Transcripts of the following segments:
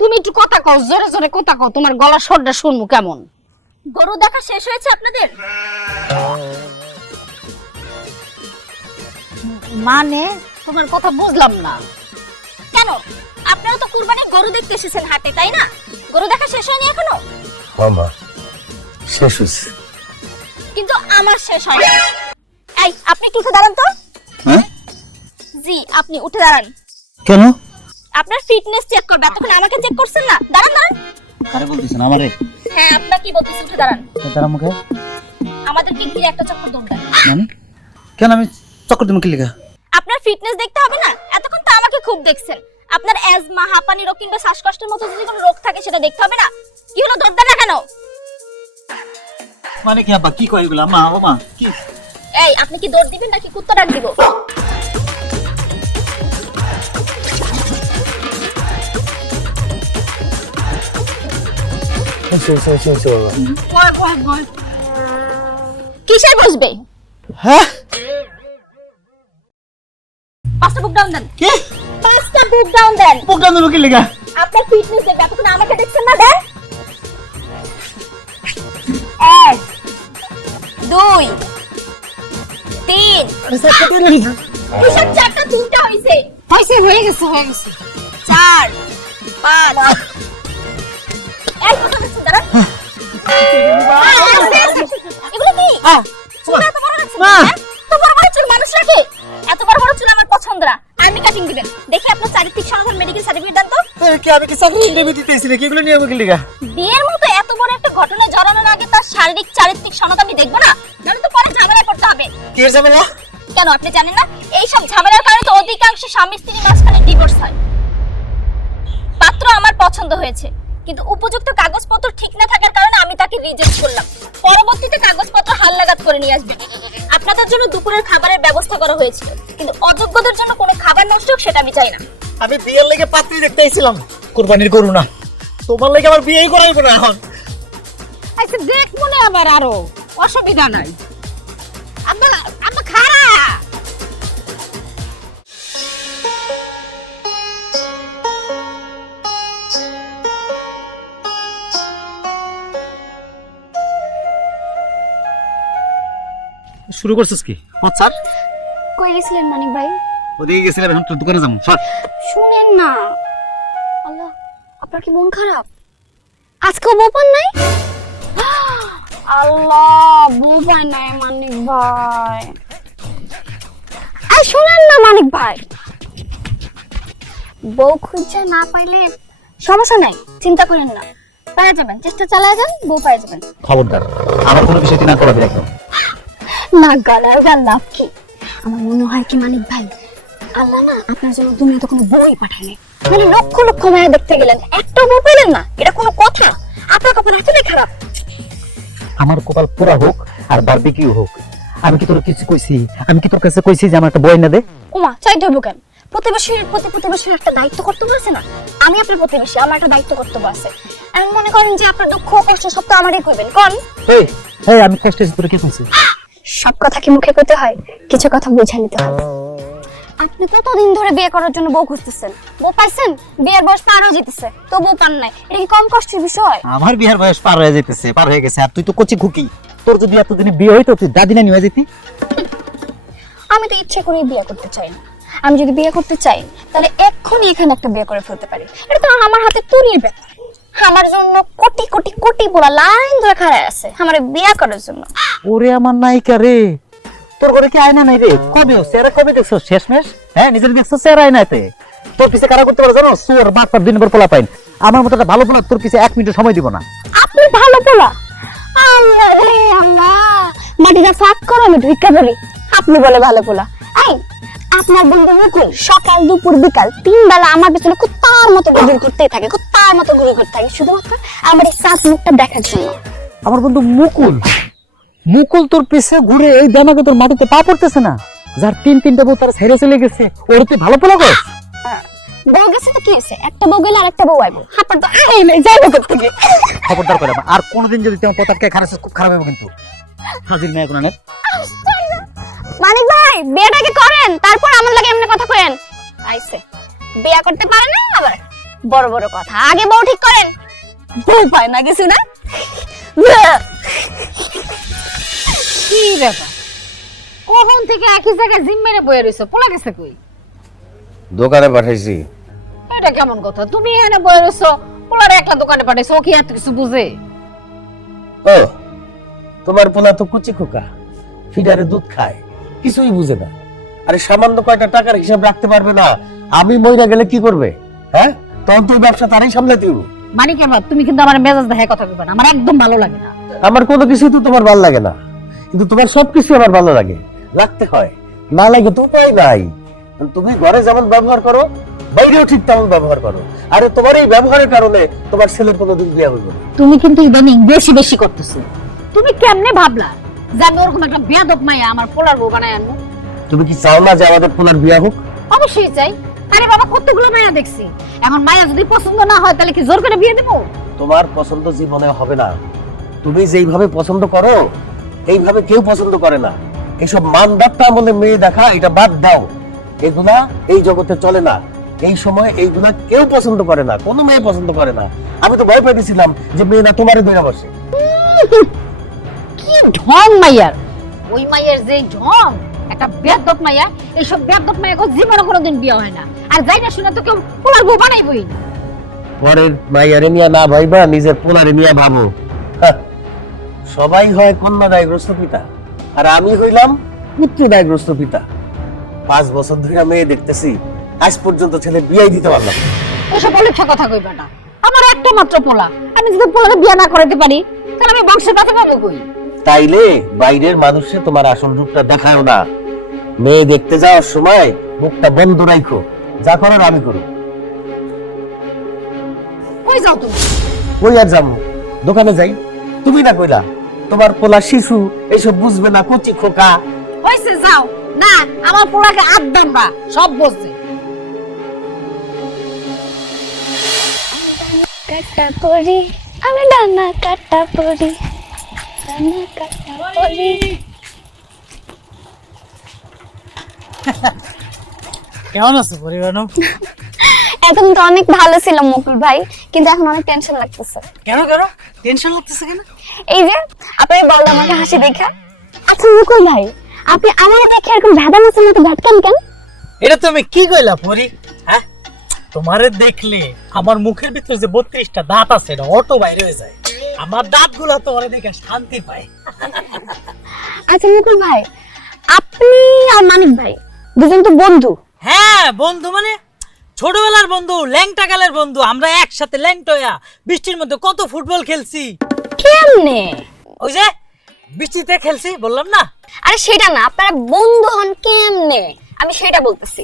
তুমি একটু কথা কও, জোরে জোরে কথা কও, তোমার গলা স্বরটা শুনবো কেমন। গরু দেখা শেষ হয়েছে আপনাদের? মানে তোমার কথা বুঝলাম না। কেন, আপনারা তো কুরবানির গরু দেখতে এসেছেন হাটে, তাই না? গরু দেখা শেষ হয়নি এখনো? মামা শেষ হয়েছে। কিন্তু আমার শেষ হয়নি। এই, আপনি একটু উঠে দাঁড়ান তো। হ্যাঁ? জি, আপনি উঠে দাঁড়ান। কেন? আপনার ফিটনেস চেক করবে, এতক্ষণ আমাকে চেক করছেন না? দাঁড়ান দাঁড়ান। কারে বলতেছেন আমারে? হ্যাঁ, আপনার কি বলতেছি, উঠে দাঁড়ান। তারা মুখে আমাদেরকে ঘিরে একটা চক্কর দৌড় দেন। মানে কেন আমি চক্কর দিমু কি লিগা? আপনার ফিটনেস দেখতে হবে না? এতক্ষণ তো আমাকে খুব দেখছেন। আপনার অ্যাজমা, হাঁপানি রোগ কিংবা শ্বাসকষ্টের মতো যদি কোনো রোগ থাকে সেটা দেখতে হবে না? কি হলো, দৌড় দেন না কেন? মানে কি আব্বা কি কয় এগুলা? মা বাবা কি? এই, আপনি কি দৌড় দিবেন নাকি কুত্তা ডাক দিব? কিসে বসবে? হ্যাঁ? পাঁচটা বুক ডাউন দেন। কি? পাঁচটা বুক ডাউন দেন। প্রোগ্রাম দেবো কি লিগা? আপনার ফিটনেস দেখবে, এতক্ষণ আমাকে দেখছেন না? দেন। 1 2 3 কিসের চারটা? তিনটা হইছে। হয়ে গেছে হয়ে গেছে। 4 5 এই কথা বলছেন, দাঁড়ান। এগুলো কি? চুল এত বড় রাখছেন? মা! হ্যাঁ? এত বড় বড় চুল মানুষ রাখে? এত বড় বড় চুল আমার পছন্দ না। আমি কাটিং দিবেন। দেখি আপনার চারিত্রিক সমাধান মেডিকেল সার্টিফিকেট দেন তো। আমি কি চাকরি ইন্টারভিউ দিতেছি নাকি? এগুলো নিয়ে আমি কি লিগা? বিয়ের মতো এত বড় একটা ঘটনায় জড়ানোর আগে তার শারীরিক চারিত্রিক সনদ আমি দেখবো না? নাহলে তো পরে ঝামেলায় পড়তে হবে। কি ঝামেলা? কেন, আপনি জানেন না? এই সব ঝামেলার কারণে তো অধিকাংশ স্বামী স্ত্রীর মাঝখানে ডিভোর্স হয়। পাত্র আমার পছন্দ হয়েছে, কিন্তু উপযুক্ত কাগজপত্র ঠিক না থাকার কারণে আমি তাকে রিজেক্ট করলাম। পরবর্তীতে কাগজপত্র হালনাগাদ করে নিয়ে আসবেন। আপনাদের জন্য দুপুরের খাবারের ব্যবস্থা করা হয়েছিল, কিন্তু অযোগ্যদের জন্য কোনো খাবার নষ্ট হোক সেটা আমি চাই না। আমি বিয়ের লেগে পাত্রী দেখতে আইছিলাম, কুরবানির গরু না। তোমার লেগে আমার বিয়েই করাইবো না এখন। আচ্ছা দেখ মনে আবার আরো অসুবিধা নাই। আব্বা আব্বা খারা শুরু করছিস কি? স্যার কই গেছিলেন মানিক ভাই? ওদিকে গেছিলাম, এখন তোর দোকানে যাবো। সর। শুনেন না, আল্লাহ, আপনার কি মন খারাপ? আজকেও বোপান নাই? আল্লাহ বুবাই নাই মানিক ভাই। আর শুনেন না মানিক ভাই, বউ খুঁজে না পাইলে সমস্যা নাই, চিন্তা করেন না, পাওয়া যাবেন, চেষ্টা চালায় যান, বউ পাওয়া যাবেন। খবরদার আমার কোনো বিষয় না করাবি একদম। না গালার গাল লাভ কি? আমার মনে হয় কি মানিক ভাই, আল্লাহ না আপনার জন্য দুনিয়াতে কোনো বই পাঠায়নি। মানে লক্ষ লক্ষ মায়া দেখতে গেলেন, একটা বউ পেলেন না, এটা কোনো কথা? আপনার কপাল আসলে খারাপ। আমার কপাল পুরা হোক আর বারবিকিউ হোক, আমি কি তোর কিছু কইছি? আমি কি তোর কাছে কইছি যে আমার একটা বই না দে? ওমা, চাইতে হইব কেন? প্রতিবেশীর প্রতি প্রতিবেশীর একটা দায়িত্ব কর্তব্য আছে না? আমি আপনার প্রতিবেশী, আমার একটা দায়িত্ব কর্তব্য আছে। আমি মনে করেন যে আপনার দুঃখ কষ্ট সব তো আমারই কইবেন, কোন? এই এই আমি কষ্ট হইছে তোর কি কইছি? সব কথা কি মুখে কইতে হয়? কিছু কথা বুঝে নিতে হবে। আপনি কতদিন ধরে বিয়ে করার জন্য বউ খুঁজতেছেন, বউ পাইছেন? বিয়ের বয়স পার হয়ে যেতেছে তো বউ পান নাই, এটা কি কম কষ্টের বিষয়? আমার বিয়ের বয়স পার হয়ে যাইতেছে, পার হয়ে গেছে, আর তুই তো কচি খুকি। তোর যদি এতদিনে বিয়ে হইতো তুই দাদি না নিয়ে যেতি। আমি তো ইচ্ছে করে বিয়ে করতে চাই না। আমি যদি বিয়ে করতে চাই তাহলে এক্ষুনি এখানে একটা বিয়ে করে ফেলতে পারি। এটা তো আমার হাতে তুলির ব্যাপার। আমার জন্য কোটি কোটি কোটি পোলা লাইন ধরে খাড়ায় আছে আমার বিয়ে করার জন্য। ওরে আমার নায়িকা রে, তোর ঘরে কি আয়না নাই রে? কবে চেহারা কবে দেখছো শেষমেশ? হ্যাঁ, নিজের দেখছো চেহারা আয়নাতে? তোর পিছে কারা করতে পারে জানো? সুর বাটপার দিন পর পোলা পাইন। আমার মতো একটা ভালো পোলা তোর পিছে 1 মিনিট সময় দিব না। আপনি ভালো পোলা? আল্লাহ রে আল্লাহ, মাটিটা ফাঁক করো, আমি ঢুকা ধরি। আপনি বলে ভালো পোলা? এই, আপনার বন্ধু মুকুল সকাল দুপুর বিকাল 3 বেলা আমার পিছনে কুত্তার মতো ঘুরে ঘুরতেই থাকে, কুত্তার মতো ঘুরে ঘুরতে থাকে, শুধুমাত্র আমার এই সাত মুখটা দেখার জন্য। আমার বন্ধু মুকুল, মুকুল তোর পিছে ঘুরে এই দামাকে তোর মাটিতে পা পড়তেছে না? যার 3-3টা বউ তার ছেড়ে চলে গেছে, ওর তুই ভালো পোলা কর? বউ গেছে তো কি হয়েছে? একটা বউ গেলে আরেকটা বউ আইবো, হাপার তো আই নাই, যাইবো কোত্থেকে? খবরদার করে আর কোনোদিন যদি তোমার পতাকে খারাপ, খুব খারাপ হবে কিন্তু। হাজির মেয়ে কোন? মানিক ভাই, বিয়েটাকে করেন, তারপর আমার লাগে এমনি কথা কইেন। আইছে বিয়ে করতে পারে না, আবার বড় বড় কথা, আগে বউ ঠিক করেন। বউ পায় না কিছু না। কি ব্যাপার, কখন থেকে একই জায়গায় জিম মেরে বয়ে রইছো? পোলা গেছে কই? দোকানে পাঠাইছি। এটা কেমন কথা? তুমি এখানে বয়ে রইছো, পোলার একলা দোকানে পাঠাইছো, ও কি এত কিছু বুঝে? ও তোমার পোলা তো কুচি খোকা, ফিডারে দুধ খায়, কিছুই বুঝে না। আরে সামান্য কয়টা টাকার হিসাব রাখতে পারবে না? আমি মইরা গেলে কি করবে? হ্যাঁ, তখন তুই ব্যবসা তারই সামলাতে হবে। মানিক বাবা, তুমি কিন্তু আমার মেজাজ দেখায় কথা কইবা না, আমার একদম ভালো লাগে না। আমার কোনো কিছুই তো তোমার ভালো লাগে না, কিন্তু তোমার সবকিছু আমার ভালো লাগে, রাখতে হয়, না লাগে তো উপায় নাই। তুমি ঘরে যেমন ব্যবহার করো, বাইরেও ঠিক তেমন ব্যবহার করো। আরে তোমার এই ব্যবহারের কারণে তোমার ছেলের কোনোদিন বিয়ে হইব না। তুমি কিন্তু ইদানিং বেশি বেশি করতেছো। তুমি কেমনে ভাবলা যে আমি ওরকম একটা বেয়াদব মাইয়া আমার পোলার বউ বানায় আনবো? তুমি কি চাও না যে আমাদের পোলার বিয়ে হোক? অবশ্যই চাই। আরে বাবা, কতগুলো মাইয়া দেখছি, এখন মাইয়া যদি পছন্দ না হয় তাহলে কি জোর করে বিয়ে দেবো? তোমার পছন্দ জীবনে হবে না। তুমি যেইভাবে পছন্দ করো এইভাবে কেউ পছন্দ করে না। এইসব মানদাত্তা আমলে মেয়ে দেখা, এটা বাদ দাও। এগুলা এই জগতে চলে না। এই সময় এইগুলা কেউ পছন্দ করে না, কোনো মেয়ে পছন্দ করে না। আমি তো ভয় পাইতেছিলাম যে মেয়ে না তোমারই ধরে বসে। কি ঢং মাইয়ার! ওই মাইয়ার যে ঢং, একটা বেয়াদব মাইয়া। এইসব বেয়াদব মাইয়া জীবনে কোনোদিন বিয়ে হয় না, আর যাই না শুনে তো কেউ পোলার বউ বানাইবই না। পরের মাইয়ারে নিয়ে না ভাইবা নিজের পোলারে নিয়ে ভাবো। হ্যাঁ, সবাই হয় কন্যাদায়গ্রস্ত পিতা, আর আমি হইলাম পুত্রদায়গ্রস্ত পিতা। 5 বছর ধরে মেয়ে দেখতেছি, আজ পর্যন্ত ছেলে বিয়ে দিতে পারলাম না। এসব অলিখা কথা কইবা না। আমার একটা মাত্র পোলা, আমি যদি পোলাকে বিয়ে না করাতে পারি তাহলে আমি বংশের পাতে পাবো কই? তাইলে বাইরের মানুষে তোমার আসল রূপটা দেখাও না। মেয়ে দেখতে যাওয়ার সময় মুখটা বন্ধ রাখো, যা করার আমি করব। কই যাও তুমি? কই আর যাবো? দোকানে যাই। তুমি না কইলা তোমার পোলা শিশু, এইসব বুঝবে না, কচি খোকা। হইছে, যাও না। আমার পোলাকে আদ্দাম বা সব বুঝছে। কাটা পড়ি, আমি ডানা কাটা পড়ি, ডানা কাটা পড়ি। কেমন আছো পরিবারম? এখন তো অনেক ভালো ছিল মুকুল ভাই, কিন্তু এখন অনেক টেনশন লাগতেছে। কেন কেন টেনশন লাগতেছে কেন? এই যে আপনি বললেন আমাকে হাসি দেখা। আচ্ছা মুকুল ভাই, আপনি আমার দেখে এরকম ভেদা মাছের মতো ভাটকান কেন? এটা তুমি কি কইলা পরি? হ্যাঁ, তোমারে দেখলে আমার মুখের ভিতরে যে 32টা দাঁত আছে এটা অটো বাইরে হয়ে যায়। আমার দাঁতগুলো তোমারে দেখে শান্তি পায়। আচ্ছা মুকুল ভাই, আপনি আর মানিক ভাই দুজন তো বন্ধু। হ্যাঁ, বন্ধু মানে ছোটবেলার বন্ধু, ল্যাংটা কালের বন্ধু। আমরা একসাথে ল্যাংটয়া বৃষ্টির মধ্যে কত ফুটবল খেলছি। কেমনে? ওই যে বৃষ্টিতে খেলছি বললাম না। আরে সেটা না, আপনারা বন্ধু হন কেমনে আমি সেটা বলতেছি।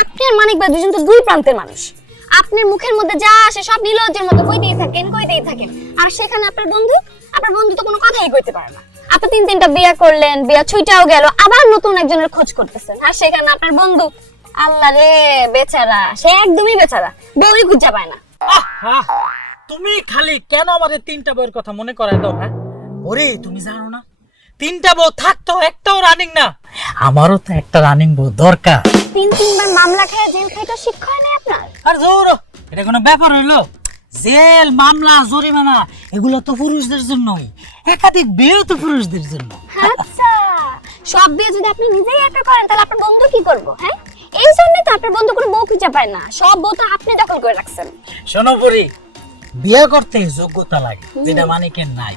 আপনি আর মানিক ভাই দুজন তো দুই প্রান্তের মানুষ। আপনার মুখের মধ্যে যা আসে সব নির্লজ্জের মতো কইতেই থাকেন, আর সেখানে আপনার বন্ধু তো কোনো কথাই কইতে পারে না। আপনি 3-3টা বিয়ে করলেন, বিয়া ছুইটাও গেল, আবার নতুন একজনের খোঁজ করতেছেন, আর সেখানে আপনার বন্ধু, আল্লাহ রে বেচারা, সে একদমই বেচারা, বউই খুঁজে পায় না। আহা, তুমি খালি কেন আমাদের 3টা বউয়ের কথা মনে করায় দাও? হ্যাঁ ওরে, তুমি জানো না 3টা বউ থাকতো একটাও রানিং না? আমারও তো একটা রানিং বউ দরকার। 3-3বার মামলা খেয়ে জেল খাইতে শিক্ষা হয় না আপনার? আর জোর, এটা কোনো ব্যাপার হইলো? জেল, মামলা, জরিমানা এগুলো তো পুরুষদের জন্যই, একাধিক বিয়েও তো পুরুষদের জন্য। আচ্ছা, সব বিয়ে যদি আপনি নিজেই একা করেন তাহলে আপনার বন্ধু কি করবো? হ্যাঁ, এই জন্যই তো আপনার বন্ধু কোনো বউ খুঁজে পায় না, সব বউ তো আপনি দখল করে রাখছেন। শোনো পরি, বিয়ে করতে যোগ্যতা লাগে, যেটা মানিকের নাই।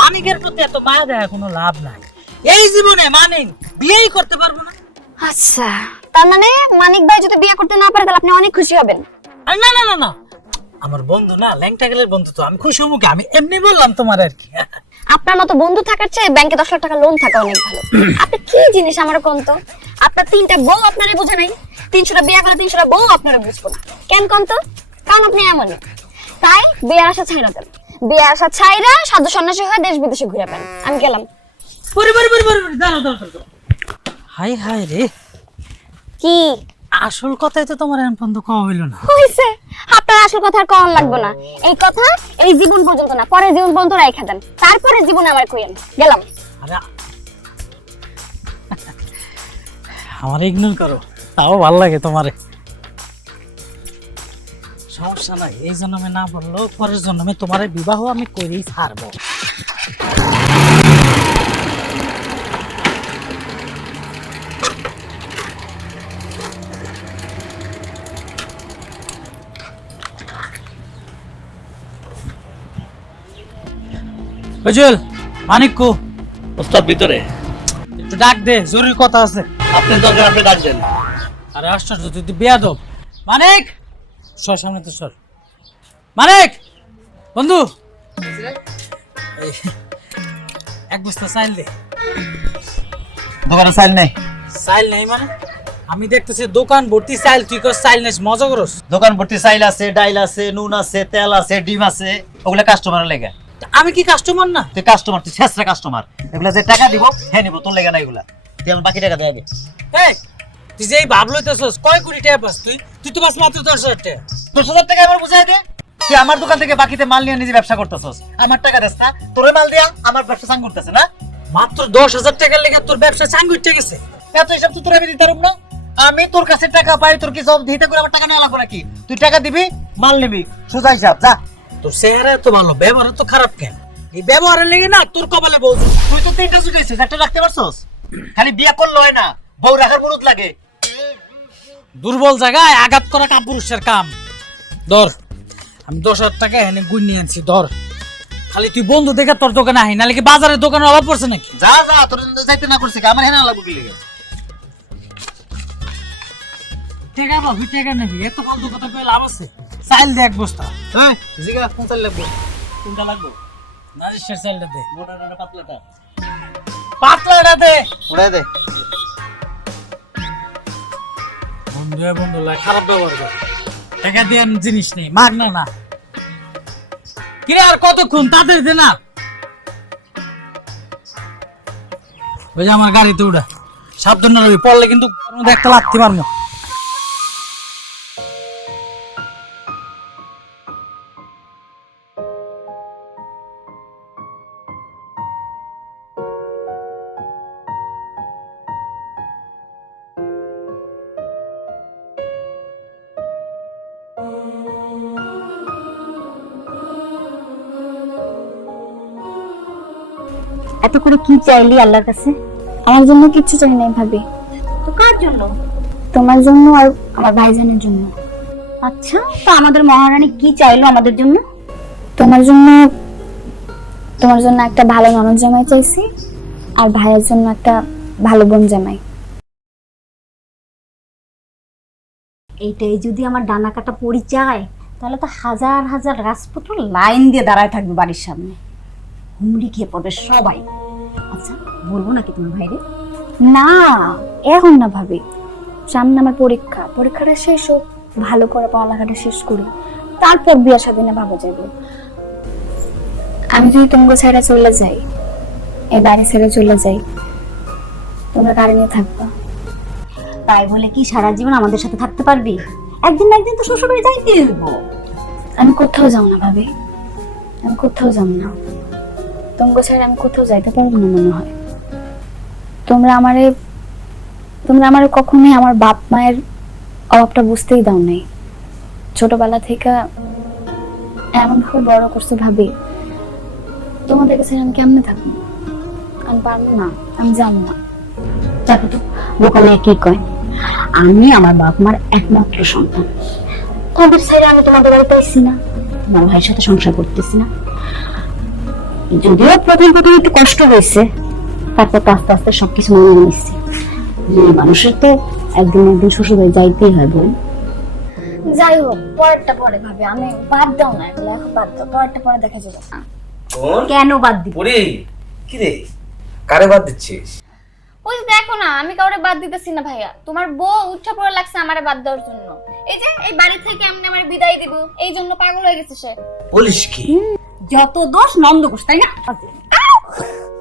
মানিকের প্রতি এত মায়া দেয় কোনো লাভ নাই। এই জীবনে মানিক বিয়েই করতে পারবো না। আচ্ছা, তার মানে মানিক ভাই যদি বিয়ে করতে না পারে তাহলে আপনি অনেক খুশি হবেন? আর না না না না, আমার বন্ধু না, ল্যাংটা গেলের বন্ধু, তো আমি খুশি হবো কি? আমি এমনি বললাম তোমার আর কি। আপনার মতো বন্ধু থাকার চেয়ে ব্যাংকে 10 লাখ টাকা লোন থাকা অনেক ভালো। আপনি কি জিনিস আমার কোন তো? আপনার 3টা বউ আপনারে বুঝে নাই, 300টা বিয়ে করে 300টা বউ আপনারে বুঝবো না কেন কোন তো? কারণ আপনি এমনই। তাই বিয়ের আশা ছাইরা দেন, বিয়ের আশা ছাইরা সাধু সন্ন্যাসী হয়ে দেশ বিদেশে ঘুরে বেড়ান। আমি গেলাম। পরিবার দাঁড়াও। হাই হাই রে, কি আসল কথাই তো তোমার এখন পর্যন্ত কওয়া হইলো না। হইছে? আপনার আসল কথা আর কখন লাগবে না। এই কথা এই জীবন পর্যন্ত না, পরের জীবন পর্যন্ত রাইখা দেন, তারপরে জীবনে আমার কইেন। গেলাম। আরে আমার ইগনোর করো, তাও ভাল লাগে তোমারে। সমস্যা নাই, এই জন্মে না বললেও পরের জন্মে তোমার বিবাহ আমি করেই ছাড়বো। বুঝল মানিক কো ওস্তাদ ভিতরে। একটু ডাক দে, জরুরি কথা আছে। আপনার দরকার আপনি ডাক দেন। আরে আশ্চর্য, তুই তো বেয়াদব। মানিক সর, সামনে তো সর। মানিক বন্ধু, এই, এক বস্তা চাইল দে। দোকানে চাল নেই। চাইল নেই মানে? আমি দেখতেছি দোকান ভর্তি চাইল, তুই কর চাইল নেই, মজা করস। দোকান ভর্তি চাইল আছে, ডাইল আছে, নুন আছে, তেল আছে, ডিম আছে, ওগুলা কাস্টমারের লেগে। আমি কি কাস্টমার না? তুই কাস্টমার, তুই শেষরা কাস্টমার। এগুলা যে টাকা দিব হ্যাঁ নিব, তোর লেগে না এগুলা। তুই আমার বাকি টাকা দেবে। এই তুই যে ভাব লইতেছস, কয় কোটি টাকা পাস তুই? তুই তো পাস মাত্র 10,000 টাকা। 10,000 টাকা আমার বুঝাই দে। তুই আমার দোকান থেকে বাকিতে মাল নিয়ে নিজে ব্যবসা করতেছস, আমার টাকা দেস না, তোরে মাল দিয়া আমার ব্যবসা চাঙ্গ করতেছে না। মাত্র 10,000 টাকার লেগে তোর ব্যবসা চাঙ্গ উঠে গেছে। এত হিসাব তো তোর আমি দিতে পারব না। আমি তোর কাছে টাকা পাই, তোর কি সব দিতে করে আমার টাকা নেওয়া লাগবে নাকি? তুই টাকা দিবি, মাল নিবি, সোজা হিসাব। যা। তোর চেহারা তো ভালো, ব্যবহার তো খারাপ কেন? এই ব্যবহারের লেগে না তোর কপালে বউ। তুই তো 3টা জুটাইছিস, একটা রাখতে পারছস? খালি বিয়া করলে হয় না, বউ রাখার মুরুদ লাগে। দুর্বল জায়গায় আঘাত করা কাপুরুষের কাম। ধর, আমি 10,000 টাকা এনে গুণ নিয়ে আনছি, ধর। খালি তুই বন্ধু দেখে তোর দোকানে আহি, নাহলে কি বাজারের দোকানে অভাব পড়ছে নাকি? যা যা, তোর যাইতে না করছিস, আমার হেনা লাগবে কি লাগে? টাকা পাবি, টাকা নেবি, এত ফালতু কথা কই লাভ আছে? চাইল দে এক বস্তা। হ্যাঁ, জিগা কোন চাল লাগবে? কোনটা লাগবে? নারিশের চাইলটা দে। মোটাটা না পাতলাটা? পাতলাটা দে। উড়াই দে। বন্ধু বন্ধু লাগে, খারাপ ব্যবহার করে। টাকা দিয়ে জিনিস নেই, মাগ না না। কি আর কতক্ষণ, তাদের দে না। ওই যে আমার গাড়িতে উঠা, সাবধান রবি, পড়লে কিন্তু একটা লাথি মারবো। এত করে কি চাইলি আল্লাহর কাছে? আমার জন্য কিচ্ছু চাই নাই ভাবি। তো কার জন্য? তোমার জন্য আর আমার ভাইজানের জন্য। আচ্ছা, তো আমাদের মহারানী কি চাইলো আমাদের জন্য? তোমার জন্য একটা ভালো ননদ জামাই চাইছি, আর ভাইয়ের জন্য একটা ভালো বোন জামাই। এইটাই যদি আমার ডানা কাটা পরিচয়, তাহলে তো হাজার হাজার রাজপুত্র লাইন দিয়ে দাঁড়ায় থাকবে বাড়ির সামনে, হুমড়ি খেয়ে পড়বে সবাই। আচ্ছা, বলবো নাকি তোমার ভাইরে? না, এখন না ভাবি, সামনে আমার পরীক্ষাটা শেষ হোক, ভালো করে পড়ালেখাটা শেষ করি, তারপর বিয়ে শাদী ভাবা যাবে। আমি যদি তোমাকে ছেড়ে চলে যাই, এই বাড়ি ছেড়ে চলে যাই, তোমরা গাড়ি নিয়ে থাকবা। তাই বলে কি সারা জীবন আমাদের সাথে থাকতে পারবি? একদিন না একদিন তো শ্বশুর বাড়ি যাইতে হইব। আমি কোথাও যাও না ভাবি, আমি কোথাও যাব না। তোমাকে ছেড়ে আমি কোথাও যাইতে পারবো না মনে হয়। তোমরা আমারে কখনোই আমার বাপ মায়ের অভাবটা বুঝতেই দাও নাই। ছোটবেলা থেকে এমন ভাবে বড় করছো ভাবি, তোমাদের কাছে আমি কেমনে থাকবো? আমি পারবো না, আমি যাবো না। দেখো তো বোকালে কি কয়, আমি আমার বাপ মার একমাত্র সন্তান, তাদের ছেড়ে আমি তোমাদের বাড়িতে আসছি না, তোমার ভাইয়ের সাথে সংসার করতেছি না। যদিও প্রথম একটু কষ্ট হয়েছে, তারপর তো আস্তে আস্তে সবকিছু মানিয়ে নিচ্ছি। মানুষের তো একদিন একদিন শ্বশুর বাড়ি যাইতেই হয় বোন। যাই হোক, পরেরটা পরে ভাবি, আমি বাদ দাও না এগুলো, এখন বাদ দাও, পরেরটা পরে দেখা যাবে। কেন বাদ দিবি? ওরে কি রে, কারে বাদ দিচ্ছিস? ওই যে দেখো না, আমি কাউরে বাদ দিতেছি না ভাইয়া, তোমার বউ উঠা পড়ে লাগছে আমারে বাদ দেওয়ার জন্য। এই যে এই বাড়ি থেকে এমনি আমার বিদায় দিব, এই জন্য পাগল হয়ে গেছে সে। বলিস কি? যত দোষ নন্দ ঘোষ, তাই না?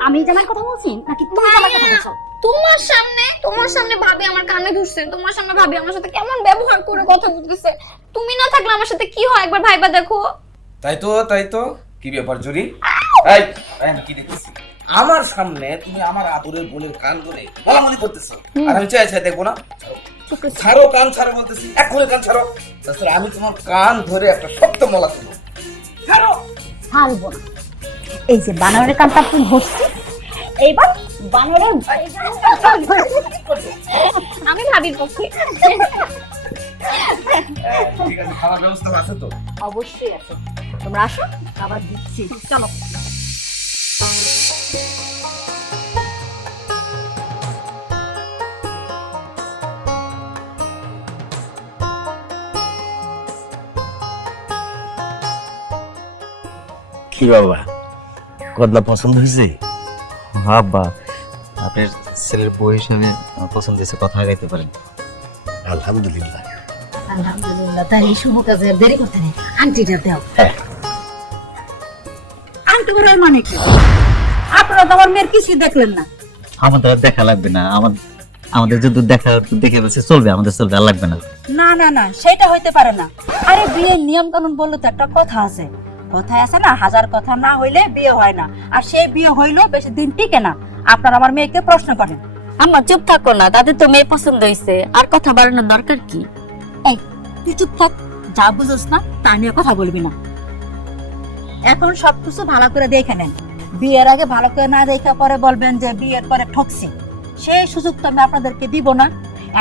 আমি জামার কথা বলছি নাকি তুমি জামার কথা বলছো? তোমার সামনে ভাবি আমার কানে ধরছে, তোমার সামনে ভাবি আমার সাথে কেমন ব্যবহার করে কথা বলতেছে। তুমি না থাকলে আমার সাথে কি হয় একবার ভাইবা দেখো। তাই তো কি ব্যাপার জুরি? এই আমি কি দেখতেছি, আমার সামনে তুমি আমার আদরের বোনের কান ধরে বলা মনে করতেছো, আর আমি চাই দেখবো না? ছাড়ো কান ছাড়ো বলতেছি, এক্ষুনি কান ছাড়ো, তাছাড়া আমি তোমার কান ধরে একটা শক্ত মলা দেবো। ছাড়ো। ছাড়বো না। এই যে বানরের কানটা তুমি ধরছি, এইবার বানরের আমি ভাবির পক্ষে। ঠিক আছে, খাওয়ার ব্যবস্থা আছে তো? অবশ্যই আছে। তোমরা আসো, খাবার দিচ্ছি, চলো। কি বাবা, কন্যা পছন্দ হয়েছে? আব্বা, আপনার ছেলের বউ হিসেবে আমার পছন্দ হয়েছে, কথা আগাইতে পারেন। আলহামদুলিল্লাহ। আলহামদুলিল্লাহ। তাই এই শুভ কাজে আর দেরি করতে নেই, আন্টিটা দাও। আন্টি বলার মানে কি? আপনারা তো আমার মেয়ের কিছু দেখলেন না। আমাদের আর দেখা লাগবে না, আমাদের যদি দেখা দেখে বলছে চলবে, আমাদের চলবে, আর লাগবে না। না না না, সেটা হইতে পারে না। আরে বিয়ের নিয়ম কানুন বললে তো একটা কথা আছে, কথায় আছে না, হাজার কথা না হইলে বিয়ে হয় না। আর সেই বিয়ে হইলো বেশি দিন টিকে না। আপনার আমার মেয়েকে প্রশ্ন করেন। আম্মা চুপ থাকো না, তাদের তো মেয়ে পছন্দ হয়েছে, আর কথা বাড়ানোর দরকার কি? এই তুই চুপ থাক, যা বুঝোস না তা নিয়ে কথা বলবি না। এখন সবকিছু ভালো করে দেখে নেন। বিয়ের আগে ভালো করে না দেখে পরে বলবেন যে বিয়ের পরে ঠকছি, সেই সুযোগ তো আমি আপনাদেরকে দিব না।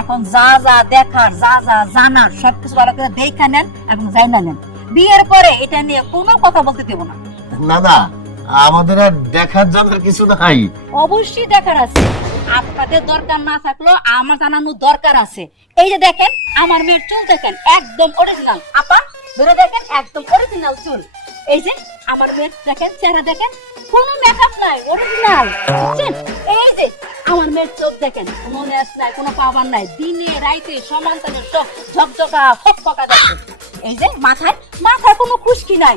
এখন যা যা দেখার, যা যা জানার সবকিছু ভালো করে দেখে নেন এবং জানা নেন। বিয়ের পরে এটা নিয়ে কোনো কথা বলতে দেব না। না না, আমাদের আর দেখার জানার কিছু নাই। অবশ্যই দেখার আছে, আপনাদের দরকার না থাকলেও আমার জানানোর দরকার আছে। এই যে দেখেন আমার মেয়ের চুল, দেখেন একদম অরিজিনাল। আপা ধরে দেখেন, একদম অরিজিনাল চুল। এই যে আমার মেয়ের দেখেন, চেহারা দেখেন, কোনো মেকআপ নাই, অরিজিনাল। বুঝছেন? এই যে আমার মেয়ের চোখ দেখেন, কোনো নেস নাই, কোনো পাওয়ার নাই, দিনে রাইতে সমান তালে সব ঝকঝকা ফকফকা দেখেন। এই যে মাথায় মাথায় কোনো খুশকি নাই,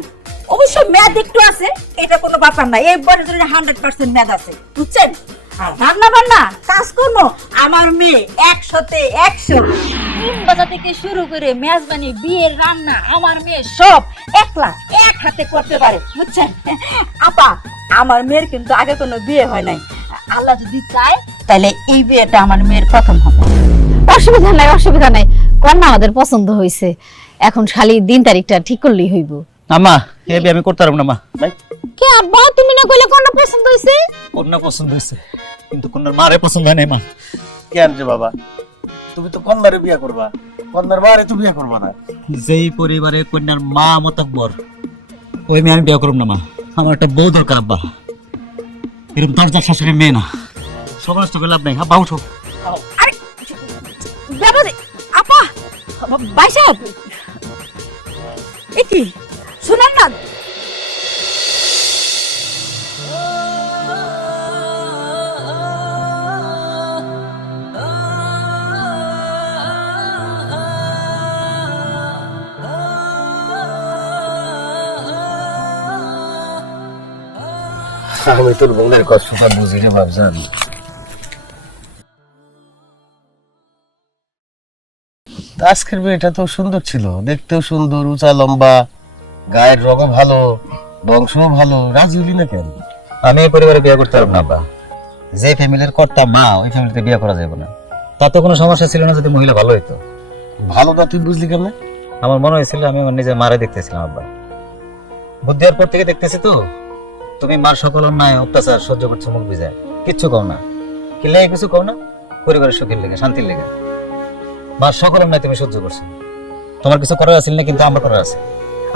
অবশ্য মেয়াদ একটু আছে, এটা কোনো ব্যাপার না। এই বয়সের জন্য 100% মেয়াদ আছে, বুঝছেন? আর রান্না বান্না কাজ করবো আমার মেয়ে 100-তে 100। ডিম বাজা থেকে শুরু করে মেজবানি, বিয়ের রান্না আমার মেয়ে সব একলা এক হাতে করতে পারে, বুঝছেন? আপা আমার মেয়ের কিন্তু আগে কোনো বিয়ে হয় নাই। আল্লাহ যদি চায় তাহলে এই বিয়েটা আমার মেয়ের প্রথম হবে। অসুবিধা নাই, অসুবিধা নাই। কন্যা আমাদের পছন্দ হয়েছে, এখন খালি দিন তারিখটা ঠিক করলেই হইব। আম্মা, এ বিয়ে আমি করতে পারবো না মা। কে আব্বা, তুমি না কইলে কন্যা পছন্দ হয়েছে? কন্যা পছন্দ হয়েছে, কিন্তু কন্যার মারে পছন্দ হয় নাই মা। কেন রে বাবা, তুমি তো কন্যারে বিয়ে করবা, কন্যার মারে তো বিয়ে করবা না। যেই পরিবারে কন্যার মা মতব্বর, ওই মেয়ে আমি বিয়ে করব না মা। আমার একটা বউ দরকার আব্বা, এরকম দরজার শাশুড়ি মেয়ে না। সব নষ্ট করে লাভ নাই। আব্বা উঠো। আরে বাবা, আপা ভাই সাহেব, এ কি শুনেন না? আমি তোর বোনের কষ্টটা বুঝি রে বাবজান। আজকের মেয়েটা তো সুন্দর ছিল, দেখতেও সুন্দর, উঁচা লম্বা, গায়ের রঙও ভালো, বংশও ভালো, রাজি হলি না কেন? আমি এই পরিবারে বিয়ে করতে পারবো না আব্বা। যে ফ্যামিলির কর্তা মা, ওই ফ্যামিলিতে বিয়ে করা যাবে না। তাতে কোনো সমস্যা ছিল না যদি মহিলা ভালো হইতো। ভালো না তুই বুঝলি কেমন? আমার মনে হয়েছিল আমি আমার নিজের মারে দেখতেছিলাম আব্বা। বুদ্ধি আর পর থেকে দেখতেছি তো, তুমি মার সকল অন্যায় অত্যাচার সহ্য করছো মুখ বিজায়, কিচ্ছু কও না। কি লেগে কিছু কও না? পরিবারের সুখের লেগে, শান্তির লেগে। মার সকল অন্যায় তুমি সহ্য করছো। তোমার কিছু করার আছে না, কিন্তু আমার করার আছে।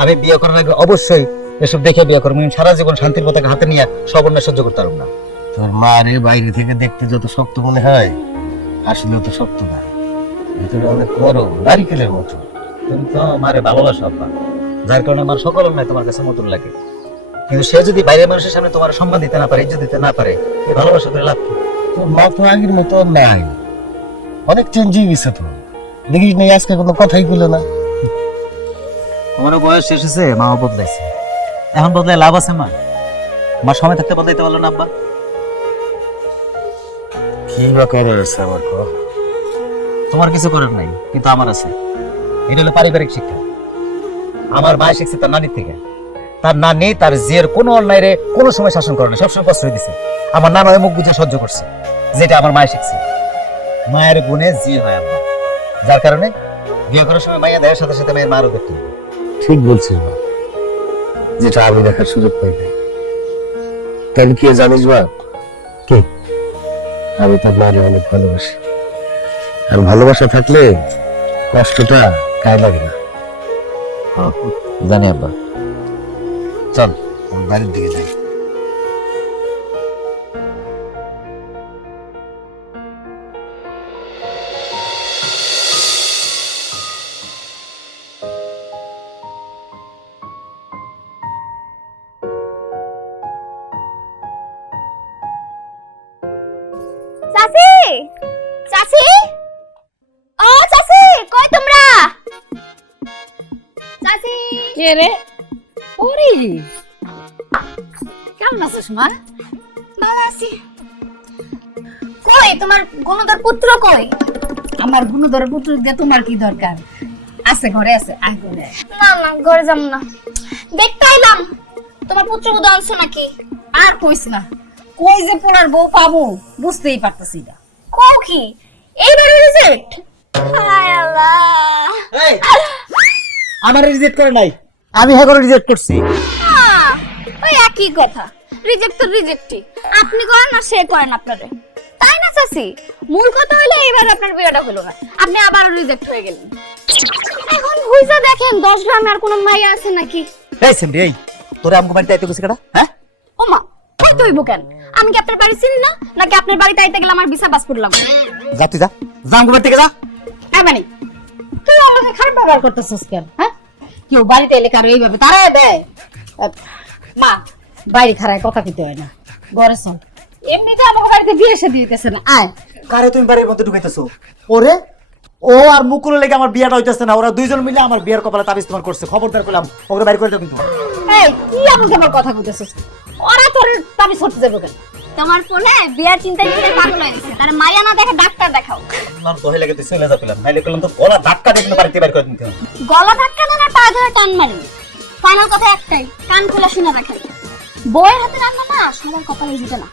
আমি বিয়ে করার আগে অবশ্যই এসব দেখে বিয়ে করবো। আমি সারা জীবন শান্তির পতাকা হাতে নিয়ে সব অন্যায় সহ্য করতে পারবো না। তোর মারে বাইরে থেকে দেখতে যত শক্ত মনে হয়, আসলে তো শক্ত না, ভিতরে অনেক নরম, নারিকেলের মতো। তুমি তো মারে ভালোবাসো আব্বা, যার কারণে আমার সকল অন্যায় তোমার কাছে নতুন লাগে। কিন্তু সে যদি বাইরের মানুষের সামনে তোমার সম্মান দিতে না পারে, ইজ্জত দিতে না পারে, এই ভালোবাসা করে লাভ কি? তোর মা তো আগের মতো নাই, অনেক চেঞ্জ হয়ে গেছে। তো দেখিস নাই আজকে কোনো কথাই বললো না। তোমারও বয়স শেষ হয়েছে, মাও বদলাইছে, এখন বদলায় লাভ আছে মা? আমার সময় থাকতে বদলাইতে পারলো না আব্বা? কি বা করার আছে আমার? তোমার কিছু করার নাই, কিন্তু আমার আছে। এটা হলো পারিবারিক শিক্ষা। আমার মা শিখছে তার নানির থেকে। তার নানি তার জিয়ের কোনো অন্যায় রে কোনো সময় শাসন করে না, সবসময় প্রশ্রয় দিছে। আমার নানা মুখ বুঝে সহ্য করছে, যেটা আমার মায়ের শিখছে। মায়ের গুণে জি হয় আব্বা। যার কারণে বিয়ে করার সময় মাইয়া দেওয়ার সাথে সাথে মেয়ের মারও দেখতে হবে। ঠিক বলছিস মা, যেটা আমি দেখার সুযোগ পাই না। কেন কি জানিস মা? কি? আমি তোর মাকে অনেক ভালোবাসি, আর ভালোবাসা থাকলে কষ্টটা গায়ে লাগে না। জানি আব্বা। চল আমি বাড়ির দিকে যাই। চাচি, চাচি, ও চাচি, কই তোমরা? চাচি, কে রে? ওরে কেমন আছিস মা? ভালো আছি। কই তোমার গুণধর পুত্র কই? আমার গুণধর পুত্র দিয়ে তোমার কি দরকার? আছে ঘরে আছে, আয় ঘরে আয়। না না, ঘরে যাব না। দেখতে আইলাম তোমার পুত্র বোধ আনছো নাকি? আর কইস না, কই যে পোড়ার বউ পাবো বুঝতেই পারতাছি না। কও কি এইবার রিজেক্ট? হায় আল্লাহ, আমার রিজেক্ট করে নাই, আমি হ্যাঁ করে রিজেক্ট করছি। ওই একই কথা, রিজেক্ট তো রিজেক্টই। আপনি করেন না সে করেন আপনারে, তাই না চাচি? মূল কথা হলো এবার আপনার বিয়েটা হলো না, আপনি আবারও রিজেক্ট হয়ে গেলেন। এখন বুঝা দেখেন 10 গ্রামে আর কোনো মাইয়া আছে নাকি? এই সেমরি, এই তোরে আমগো বাড়িতে আইতে গেছে কেডা? হ্যাঁ, ও মা, কইতে হইব কেন? আমি কি আপনার বাড়ি চিনি না, নাকি আপনার বাড়িতে আইতে গেলে আমার ভিসা পাসপোর্ট লাগবে? যা তুই যা, যা আমগো বাড়ি থেকে যা। হ্যাঁ মানে তুই আমাকে খারাপ ব্যবহার করতেছিস কেন? হ্যাঁ, কেউ বাড়িতে এলে কারো এইভাবে তারা দে? মা, বাইরে খারায় কথা কইতে হয় না, ঘরে চল। এমনিতে আমাকে বাড়িতে বিয়ে এসে দিতেছে না, আয়। কারে তুমি বাড়ির মধ্যে ঢুকাইতেছো? ওরে, ও আর মুকুলের লেগে আমার বিয়েটা হইতেছে না। ওরা দুইজন মিলে আমার বিয়ের কপালে তাবিজ তোমার করছে। খবরদার করলাম, ওকে বাইরে করে দাও কিন্তু। এই কি আমাকে আমার কথা কইতেছিস? ওরা তোর তাবি ছুটতে যাবো কেন? তোমার ফোনে বিয়ার চিন্তায় চিন্তায় পাগল হয়ে গেছে, তার মাইয়া না দেখে ডাক্তার দেখাও। আমার দহে লেগে তুই চলে যা পেলাম, নাইলে করলাম তো ওরা ধাক্কা দিয়ে কিন্তু বাড়িতে বাইরে করে দিতে হবে। গলা ধাক্কা দেন আর পা ধরে টান মারেন। ফাইনাল কথা একটাই, কান খোলা শুনে রাখেন, বউয়ের হাতে রান্না না সবার কপালে জুটে না,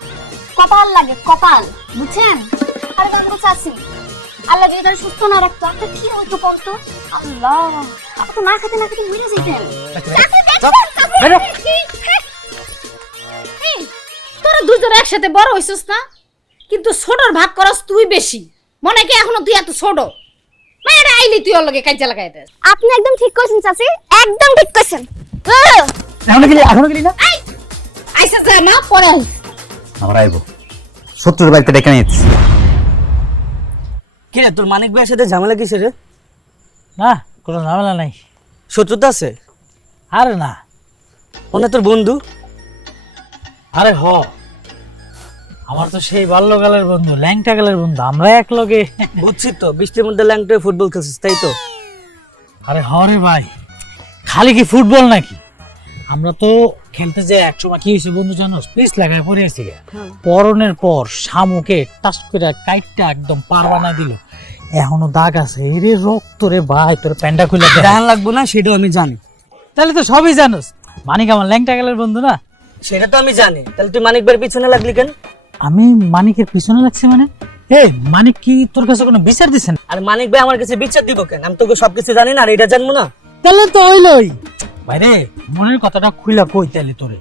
কপাল লাগে কপাল, বুঝছেন? আরে বান্ধব চাচি, আল্লাহ যদি তারা সুস্থ না রাখতো আপনার কি হইতো বলতো? আল্লাহ, আপনি তো না খেতে না খেতে মরে যেতেন। চাচি, দেখছেন? চাচি, এই, তোরা দুজন একসাথে বড় হইছিস না, কিন্তু ছোটর ভাগ করস তুই বেশি। মনে কি এখনো তুই এত ছোট? মায়েরা আইলি তুই ওর লগে কাজে লাগাই দে। আপনি একদম ঠিক কইছেন চাচি, একদম ঠিক কইছেন। এখনো গেলি না? আইসা যা মা, পরে আইস। আমরা আইবো, শত্রুর বাড়িতে ডেকে নিয়েছি। কি রে, তোর মানিক ভাইয়ের সাথে ঝামেলা কিসের রে? না, কোনো ঝামেলা নাই। শত্রুতা আছে? আরে না, ওনা তোর বন্ধু? আরে হ, আমার তো সেই বাল্যকালের বন্ধু, ল্যাংটা কালের বন্ধু, আমরা এক লগে। বুঝছি তো, বৃষ্টির মধ্যে ল্যাংটে ফুটবল খেলছিস তাই তো? আরে হ রে ভাই, খালি কি ফুটবল নাকি? আমরা তো খেলতে যাই একসময় কি হয়েছে বন্ধু জানো? পিস লাগায় পড়ে আছি, পরনের পর শামুকে টাচ করে কাইটটা একদম পার বানাই দিল, এখনো দাগ আছে। এরে রক্ত রে ভাই, তোর প্যান্ডা খুলে দেখ। ধ্যান লাগবো না সেটাও আমি জানি। তাহলে তো সবই জানোস, মানিক আমার ল্যাংটা কালের বন্ধু না? সেটা তো আমি জানি, তাহলে তুই মানিক ভাইয়ের পিছনে লাগলি কেন? আমি মানিকের পিছনে লাগছি মানে? এ মানিক কি তোর কাছে কোনো বিচার দিছেন? আর মানিক ভাই আমার কাছে বিচার দিব কেন? আমি তোকে সবকিছু জানি না, আর এটা জানবো না? তাহলে তো হইলই ভাইরে, মনের কথাটা খুইলা কই তাইলে তোরে,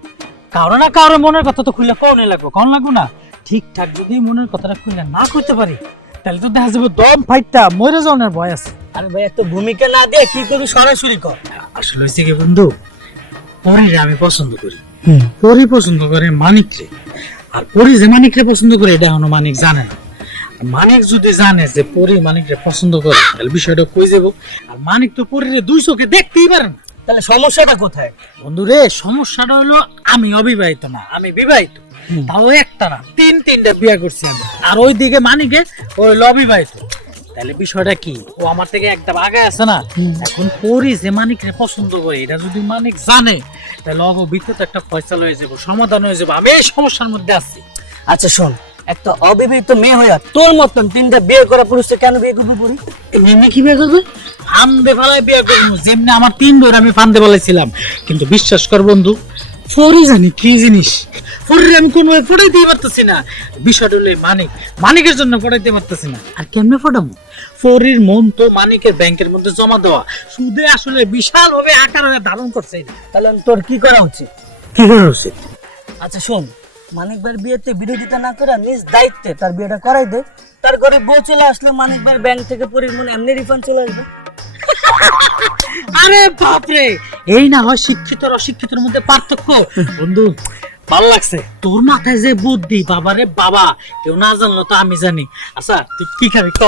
কারো না কারো মনের কথা তো খুইলা কওনে লাগবো, কন লাগবো না? ঠিকঠাক যদি মনের কথাটা খুইলা না কইতে পারি, তাহলে তো দেখা যাবে দম ফাইটটা মরে যাওয়ার ভয় আছে। আরে ভাই, এত ভূমিকা না দিয়ে কি করবি সরাসরি কর। আসলে হয়েছে কি বন্ধু, পরীরে আমি পছন্দ করি, পরী পছন্দ করে মানিকরে, আর পরী যে মানিকরে পছন্দ করে এটা এখনো মানিক জানে না। মানিক যদি জানে যে পরী মানিকরে পছন্দ করে, তাহলে বিষয়টা কই যাবো। আর মানিক তো পরীরে দুই চোখে দেখতেই পারে না। তাহলে সমস্যাটা কোথায়? বন্ধুরে, সমস্যাটা হলো আমি অবিবাহিত না, আমি বিবাহিত, তাও একটা না তিনটা বিয়ে করছি আমি, আর ওইদিকে মানিকে ওই অবিবাহিত। তাহলে বিষয়টা কি, ও আমার থেকে একদম আগে আছে না। এখন পরি যে মানিকরে পছন্দ করে এটা যদি মানিক জানে, তাহলে অবিবাহিত একটা ফয়সালা হয়ে যাবো, সমাধান হয়ে যাবো। আমি এই সমস্যার মধ্যে আছি। আচ্ছা শোন, একটা অবিবাহিত মেয়ে হইয়া তোর মতন তিনটা বিয়ে করা পুরুষকে কেন বিয়ে করবি পরি? এমনি কি বিয়ে করবে? ফান্দে ফেলায় বিয়ে করবো, যেমনি আমার 3 বছর আমি ফান্দে ফেলাইছিলাম। কিন্তু বিশ্বাস কর বন্ধু, ফরি জানি কি জিনিস, ফরির আমি কোনো ফটাইতে পারতেছি না। বিষয়টা হলো মানিকের জন্য ফটাইতে পারতেছি না। আর কেমনে ফটাবো? ফরির মন তো মানিকের ব্যাংকের মধ্যে জমা দেওয়া, সুদে আসলে বিশাল ভাবে আকার ধারণ করছে। তাহলে তোর কি করা উচিত? কি করা উচিত? আচ্ছা শোন, মানিক ভাইয়ের বিয়েতে বিরোধিতা না করে নিজ দায়িত্বে তার বিয়েটা করাই দে। তার ঘরে বউ চলে আসলে মানিক ভাইয়ের ব্যাংক থেকে পরির মনে এমনি রিফান্ড চলে আসবে। আরে বাপরে, এই না হয় শিক্ষিত আর অশিক্ষিতের মধ্যে পার্থক্য। বন্ধু ভালো লাগছে তোর মাথায় যে বুদ্ধি, বাবারে বাবা, কেউ না জানলো তো আমি জানি। আচ্ছা তুই কি খাবি ক?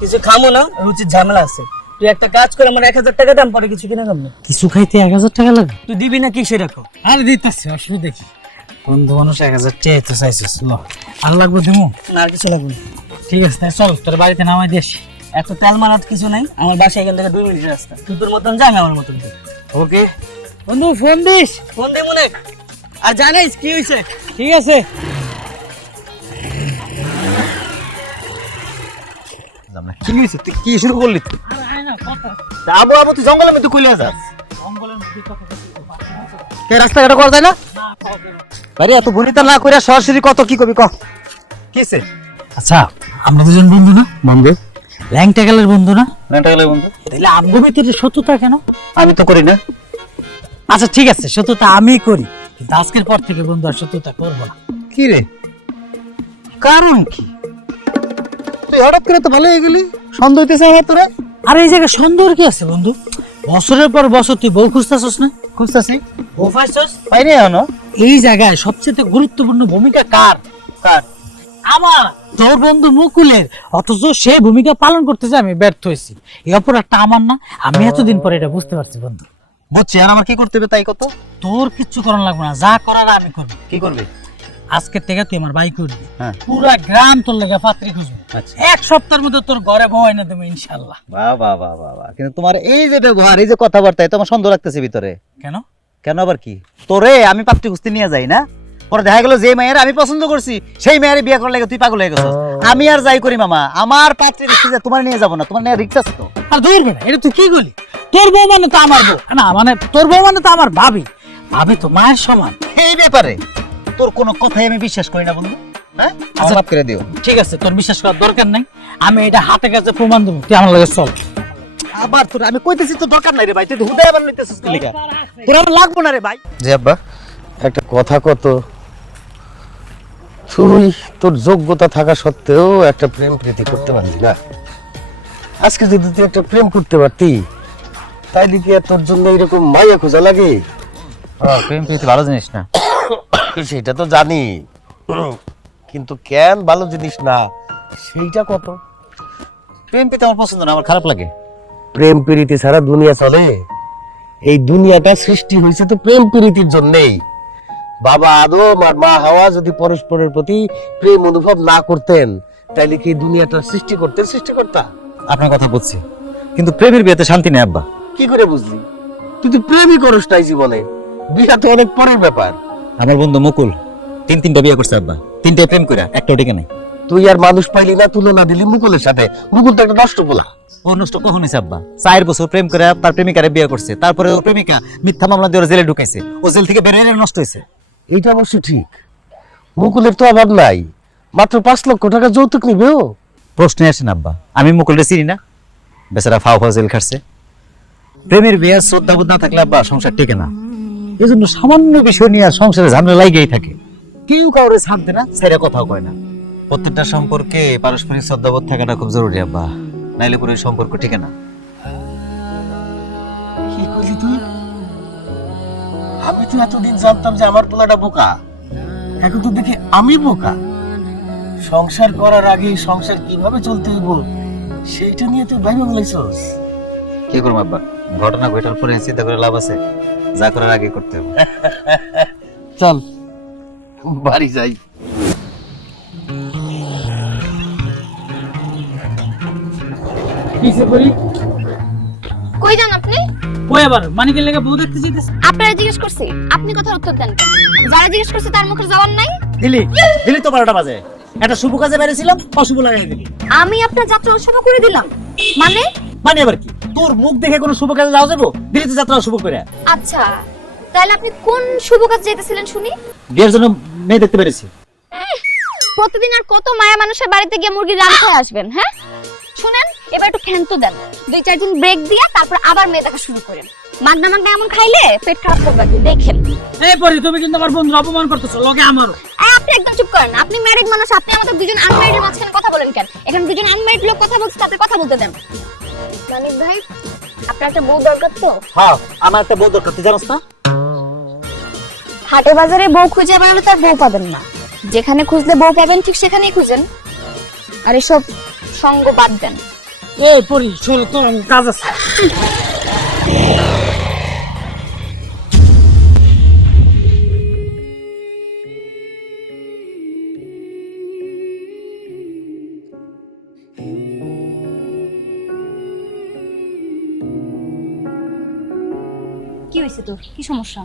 কিছু খামো না, রুচির ঝামেলা আছে। তুই একটা কাজ করে আমার 1000 টাকা দাম, পরে কিছু কিনা খাবো। কিছু খাইতে 1000 টাকা লাগবে? তুই দিবি না কি সেটা কো। আরে দিতেছি, আসলে দেখি বন্ধু মানুষ 1000 টাকা তো চাইছিস। আর লাগবে দেবো না, আর কিছু লাগবে না। ঠিক আছে তাই চল, তোর বাড়িতে নামাই দিয়ে আসি। এত তেল মারাত কিছু নাই, আমার বাসা এখান থেকে 2 মিনিটের রাস্তা। তুই তোর মতন যা, আমি আমার মতন যাই। ওকে বন্ধু, ফোন দিস। ফোন দে মনে, আর জানাইস কি হয়েছে। ঠিক আছে। কি হয়েছে? তুই কি শুরু করলি? তুই আরে আয় না কথা, আবু আবু তুই জঙ্গলের মধ্যে কইলে যাস? জঙ্গলের মধ্যে কথা বলতে পারছি না। কে রাস্তাঘাটে করা যায় না? না পাবে না। আরে এত গণিত না কইরা সরাসরি কত কি কবি ক? কিছে? আচ্ছা আমরা দুজন বন্ধু না? বন্ধু? ল্যাংটা গেলের বন্ধু না? ল্যাংটা গেলের বন্ধু? তাহলে আমগো ভিতরে শত্রুতা কেন? আমি তো করি না। আচ্ছা ঠিক আছে, শত্রুতা আমি করি, কিন্তু আজকের পর থেকে বন্ধু আর শত্রুতা করবো না। কি রে, কারণ কি? তুই হঠাৎ করে তো ভালো হয়ে গেলি, সন্দেহ হইতেছে আমার তোরে। আর এই জায়গায় সন্দেহ কি আছে বন্ধু? বছরের পর বছর তুই বউ খুঁজতেছস না? খুঁজতেছি, বউ পাইছস? পাইনি এখনো। এই জায়গায় সবচেয়ে গুরুত্বপূর্ণ ভূমিকা কার? কার? আমার, তোর বন্ধু মুকুলের। অথচ সে ভূমিকা পালন করতে যে আমি ব্যর্থ হয়েছি, এই অপরাধটা আমার না? আমি এতদিন পরে এটা বুঝতে পারছি বন্ধু। বুঝছি, আর আমার কি করতে হবে তাই কত? তোর কিচ্ছু করার লাগবে না, যা করার আমি করবো। কি করবি? আজকের থেকে তুই আমার বাইক উঠবি, হ্যাঁ। পুরা গ্রাম তোর লেগে পাত্রী খুঁজবে। আচ্ছা। 1 সপ্তাহের মধ্যে তোর ঘরে বউ এনে দেবো ইনশাল্লাহ। বাহ বাহ বাহ বাহ বাহ। কিন্তু তোমার এই যে ব্যবহার, এই যে কথাবার্তা, এটা আমার সন্দেহ লাগতেছে ভিতরে। কেন? কেন আবার কি? তোরে আমি পাত্রী খুঁজতে নিয়ে যাই না, পরে দেখা গেল যে মেয়ের আমি পছন্দ করছি সেই মেয়ের বিয়ে করার লাগে তুই পাগল হয়ে গেছিস। আমি আর যাই করি মামা, আমার পাত্রী রিক্সা তোমার নিয়ে যাবো না, তোমার নিয়ে রিক্সা আছে তো। আর দূর বেটা, এটা তুই কি করলি? তোর বউ মানে তো আমার বউ না, মানে তোর বউ মানে তো আমার ভাবি। ভাবি তো মায়ের সমান। এই ব্যাপারে তোর কোনো কথাই আমি বিশ্বাস করি না বন্ধু। হ্যাঁ, আচ্ছা মাফ করে দিও। ঠিক আছে, তোর বিশ্বাস করার দরকার নাই, আমি এটা হাতে কাছে প্রমাণ দেবো। তুই আমার লাগে চল। আবার তোর আমি কইতেছি তো দরকার নাই রে ভাই, তুই তো হুদায় আবার নিতেছিস কি লিগা? তোর আমার লাগবো না রে ভাই। জি আব্বা, একটা কথা কত, তুই তোর যোগ্যতা থাকা সত্ত্বেও একটা প্রেম প্রীতি করতে পারলি না। আজকে যদি তুই একটা প্রেম করতে পারতি, তাইলে কি আর তোর জন্য এরকম মাইয়া খোঁজা লাগে? প্রেম প্রীতি ভালো জিনিস না। সেটা তো জানি, কিন্তু কেন ভালো জিনিস না সেইটা কত। প্রেম প্রীতি আমার পছন্দ না, আমার খারাপ লাগে। প্রেম প্রীতি ছাড়া দুনিয়া চলে? এই দুনিয়াটা সৃষ্টি হয়েছে তো প্রেম প্রীতির জন্যই। বাবা আদম আর মা হাওয়া যদি পরস্পরের প্রতি প্রেম অনুভব না করতেন, তাইলে কি এই দুনিয়াটা সৃষ্টি করতেন সৃষ্টিকর্তা? আপনার কথা বুঝছি, কিন্তু প্রেমের বিয়েতে শান্তি নেই আব্বা। কি করে বুঝলি? তুই তো প্রেমই করস নাই জীবনে, বিয়া তো অনেক পরের ব্যাপার। আমার বন্ধু মুকুল 3-3টা বিয়ে করছে আব্বা, 3টাই প্রেম করে একটাও টিকে নাই। তুই আর মানুষ পাইলি না, তুলনা দিলি মুকুলের সাথে। মুকুল তো একটা নষ্ট পোলা। ও নষ্ট কখন হয়েছে আব্বা? 4 বছর প্রেম করে তার প্রেমিকারে বিয়ে করছে, তারপরে ওর প্রেমিকা মিথ্যা মামলা দিয়ে ওর জেলে ঢুকাইছে, ও জেল থেকে বের হয়ে নষ্ট হয়েছে। এইটা অবশ্য ঠিক, মুকুলের তো অভাব নাই, মাত্র 5 লক্ষ টাকা যৌতুক নিবে ও। প্রশ্নে আসেন আব্বা, আমি মুকুলরে চিনি না? বেচারা ফাও ফাও জেল খাটছে। প্রেমের বিয়ে শ্রদ্ধাবোধ না থাকলে আব্বা সংসার টেকে না। এই জন্য সামান্য বিষয় নিয়ে আর সংসারে ঝামেলা লাগেই থাকে। কেউ কাউরে ছাড়তে না, ছেড়ে কথাও কয় না। প্রত্যেকটা সম্পর্কে পারস্পরিক শ্রদ্ধাবোধ থাকাটা খুব জরুরি আব্বা, নাইলে পুরো সম্পর্ক টিকে না। কি কইলি তুই? আমি তো এতদিন জানতাম যে আমার পোলাটা বোকা, এখন তো দেখি আমি বোকা। সংসার করার আগে সংসার কিভাবে চলতে হইব সেইটা নিয়ে তুই ভাইবা বলাইছস। কি করবো আব্বা, ঘটনা ঘটার পরে চিন্তা করে লাভ আছে? যা করার আগে করতে হবে। চল বাড়ি যাই। কিসে করি? কই যান আপনি? ওই আবার মানিকের লেগে বউ দেখতে চাইতেছে। আপনারা জিজ্ঞেস করছি, আপনি কথার উত্তর দেন কেন? যারা জিজ্ঞেস করছে তার মুখের জবাব নাই। দিলি দিলি তো 12টা বাজে, একটা শুভ কাজে বেরিয়েছিলাম, অশুভ লাগাই দিলি। আমি আপনার যাত্রা অশুভ করে দিলাম মানে? মানে আবার কি? তোর মুখ দেখে কোনো শুভ কাজে যাওয়া যাবো? দিলি তো যাত্রা শুভ করে। আচ্ছা, তাহলে আপনি কোন শুভ কাজ চাইতেছিলেন শুনি? বিয়ের জন্য মেয়ে দেখতে পেরেছি। প্রতিদিন আর কত মায়া মানুষের বাড়িতে গিয়ে মুরগির রান খেয়ে আসবেন? হ্যাঁ শুনেন, এবার একটু ক্ষান্ত দেন, 2-4 দিন ব্রেক দিয়ে তারপর আবার মেয়ে দেখা শুরু করেন। মাগনা মাগনা এমন খাইলে পেট খারাপ করবে, দেখেন। এই পরি, তুমি কিন্তু আমার বন্ধুর অপমান করতেছো, লগে আমারও। আপনি একদম চুপ করেন। আপনি ম্যারিড মানুষ, আপনি আমাদের দুজন আনম্যারিড মাঝখানে কথা বলেন কেন? এখানে দুজন আনম্যারিড লোক কথা বলছে, তাদের কথা বলতে দেন। মানিক ভাই, আপনার একটা বউ দরকার তো? হ্যাঁ, আমার একটা বউ দরকার, তুই জানোস না? হাটে বাজারে বউ খুঁজে বেড়ালে তার বউ পাবেন না। যেখানে খুঁজলে বউ পাবেন ঠিক সেখানেই খুঁজেন। আর এসব সঙ্গ বাদ দেন। এই পরি, চলো তোর আমার কাজ আছে। কি হয়েছে তোর? কি সমস্যা?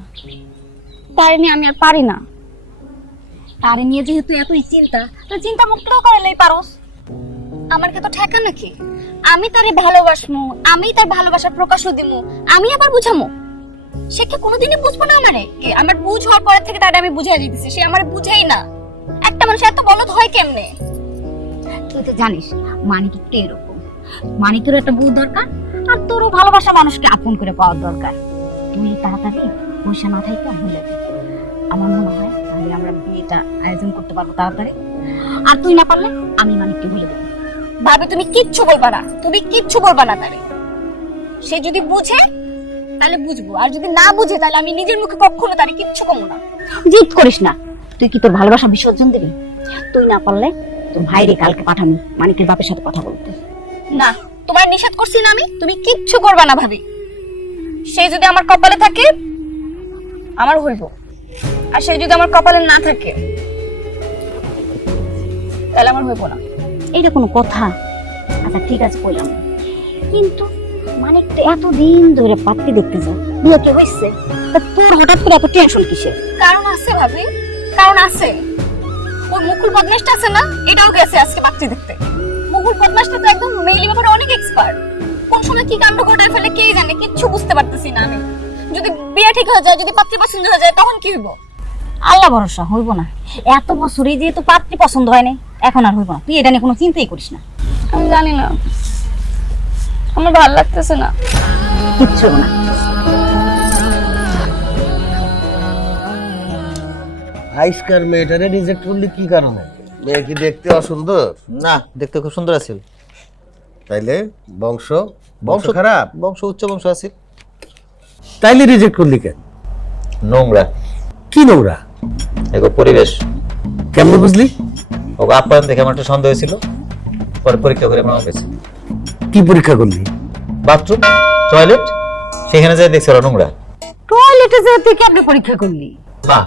তারে নিয়ে আমি আর পারি না। তারে নিয়ে যেহেতু এতই চিন্তা, তো চিন্তা মুক্তও করলেই পারোস। আমার কি তো ঠেকা নাকি? আমি তারে ভালোবাসমু, আমি তার ভালোবাসার প্রকাশও দিমু, আমি আবার বুঝামু। সে কি কোনোদিনই বুঝবো না আমারে? কি আমার বুঝ হওয়ার পরে থেকে তারে আমি বুঝাই দিতেছি, সে আমারে বুঝেই না। একটা মানুষ এত বলদ হয় কেমনে? তুই তো জানিস মানিক একটু এরকম। মানিকের একটা বউ দরকার, আর তোরও ভালোবাসা মানুষকে আপন করে পাওয়ার দরকার। তুই তাড়াতাড়ি পয়সা না থাকতে ভুলে দে। আমার মনে হয় তাহলে আমরা বিয়েটা আয়োজন করতে পারবো তাড়াতাড়ি। আর তুই না পারলে আমি মানিককে বলে দেবো। ভাবে তুমি কিচ্ছু বলবা না, তুমি কিচ্ছু বলবা না তারে। সে যদি বুঝে তাহলে বুঝবো, আর যদি না বুঝে তাহলে আমি নিজের মুখে কখনো তারে কিচ্ছু কমো না। জিদ করিস না। তুই কি তোর ভালোবাসা বিসর্জন দিবি? তুই না পারলে তোর ভাইরে কালকে পাঠাবি মানিকের বাপের সাথে কথা বলতে। না, তোমার নিষেধ করছি না আমি, তুমি কিচ্ছু করবা না ভাবি। সে যদি আমার কপালে থাকে আমার হইব, আর সে যদি আমার কপালে না থাকে তাহলে আমার হইব না। এইটা কোনো কথা? আচ্ছা ঠিক আছে কইলাম, কিন্তু মানিক তো এতদিন ধরে পাত্রী দেখতে যাও, বিয়ে কি হইছে? তা তোর হঠাৎ করে এত টেনশন কিসের? কারণ আছে ভাবি, কারণ আছে। ওই মুকুল বদমাশটা আছে না, এটাও গেছে আজকে পাত্রী দেখতে। মুকুল বদমাশটা তো একদম মেইলি ব্যাপারে অনেক এক্সপার্ট। কোন সময় কি কাণ্ড ঘটায় ফেলে কে জানে, কিচ্ছু বুঝতে পারতেছি না আমি। যদি বিয়ে ঠিক হয়ে যায়, যদি পাত্রী পছন্দ হয়ে যায়, তখন কি হইব? আল্লাহ ভরসা, হইব না। এত বছরই যেহেতু পাত্রী পছন্দ হয় না, এখন আর হইব না। তুই এটা নিয়ে কোনো চিন্তাই করিস না। আমি জানি না, আমার ভালো লাগতেছে না। কিচ্ছু না। আইসকার মেয়েটারে রিজেক্ট করলি কি কারণে? মেয়ে কি দেখতে অসুন্দর? না, দেখতে খুব সুন্দর আছিল। তাইলে বংশ বংশ খারাপ? বংশ উচ্চ বংশ আছিল। তাইলে রিজেক্ট করলি কেন? নোংরা। কি নোংরা? এগো পরিবেশ। কেমন বুঝলি? ওগো আপ্যায়ন দেখে আমার একটা সন্দেহ ছিল, পরে পরীক্ষা করে আমার কাছে। কি পরীক্ষা করলি? বাথরুম, টয়লেট, সেখানে যাই দেখছি ওরা নোংরা। টয়লেটে যেয়ে তুই কেমনে পরীক্ষা করলি? বাহ,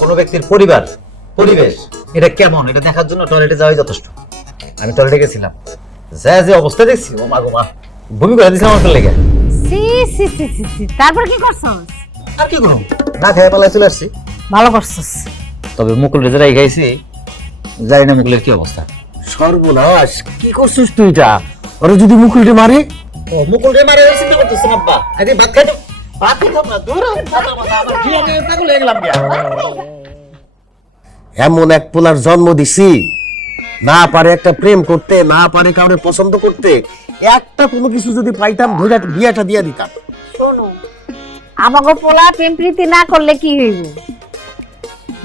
কোনো ব্যক্তির পরিবার, পরিবেশ এটা কেমন এটা দেখার জন্য টয়লেটে যাওয়াই যথেষ্ট। আমি টয়লেটে গেছিলাম, যা যে অবস্থা দেখছি, ও মা গো মা, বমি করে দিয়েছিলাম আমার লেগে। সি সি সি সি সি, তারপর কি করছস? আর কি করব, না খেয়ে পালায় চলে আসছি। ভালো করছস। তবে মুকুল রেজারাই খাইছি, জানি না মুকুলের কি অবস্থা। সর্বনাশ, কি করছিস তুই? এটা ওরা যদি মুকুলটে মারে? ও মুকুল রে মারে চিন্তা করতেছেন আব্বা। আরে ভাত খাই তো, ভাত খাই না, দূর আমার কি হবে পাগল হয়ে গেলাম বিয়া। এমন এক পোলার জন্ম দিছি, না পারে একটা প্রেম করতে, না পারে কাউরে পছন্দ করতে। একটা কোনো কিছু যদি পাইতাম, ধরে বিয়েটা দিয়ে দিতাম। শোনো, আমাকে পোলা প্রেম প্রীতি না করলে কি হইব?